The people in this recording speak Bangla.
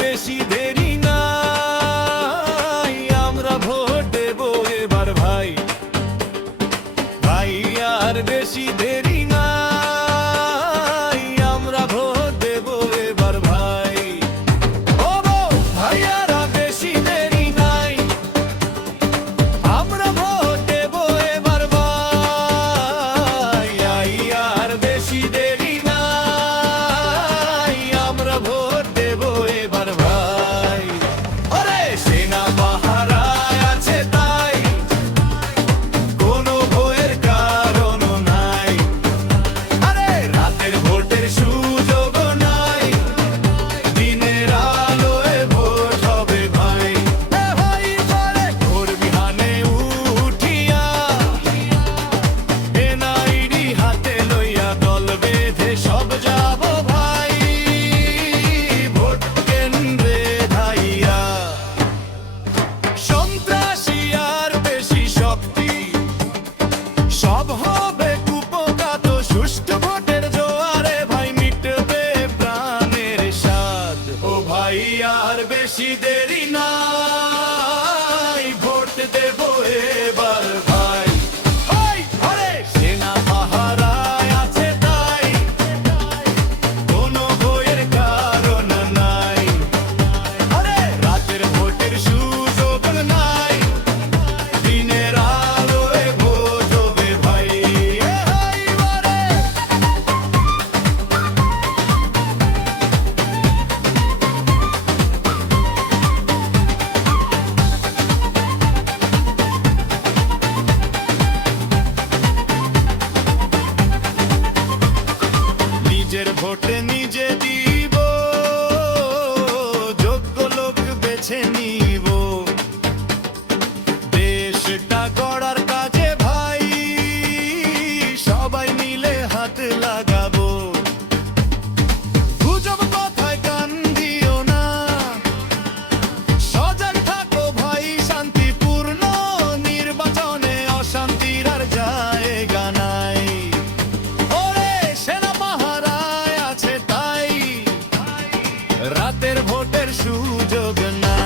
বেশি দেরি নাই, আমরা ভোট দেব এবার ভাই। ভাই আর বেশি দেরি নাই, আমরা ভোট দেব এবার ভাই। ও ভাই আর বেশি দেরি নাই, আমরা ভোট দেব এবার ভাই। আর বেশি দেরি নাই, আমরা ভোট দেব এবার ভাই। ওরে সেনা পাহারায় আছে তাই কোনো ভয়ের কারণ নাই। আরে রাতের ভোটের সুযোগ নাই, দিনের আলোয় ভোট হবে ভাই। ভাই করে ভোর বিহানে উঠিয়া এনআইডি হাতে লইয়া দল বেঁধে সব যাব ভাই ভোট কেন্দ্রে ধাইয়া। সন্ত্রাসী আর বেশি শক্তি, সব হবে কুপকাত, সুষ্ঠু ভোটের জোয়ারে ভাই মিটবে প্রাণের স্বাদ। ও ভাই আর বেশি দেরি নাই, ভোট দেব এবার ভাই। ওই ঘরে সেনা পাহারায় আছে তাই কোনো ভয়ের কারণ নাই। আরে রাতের ভোটের সুযোগ নাই, দিনের আলোয় ভোট হবে ভাই। নিজের ভোটে নিজে দিব, যোগ্য লোক বেছে নিব, দেশটা গড়ার কাজে ভাই সবাই মিলে হাত লাগাবো। গুজব কথায় কান দিও না, সজাগ থাকো ভাই, শান্তিপূর্ণ নির্বাচনে অশান্তির আর জায়গা নাই। ওরে সেনা পাহারায় আছে তাই রাতের ভোটের সুযোগ নাই।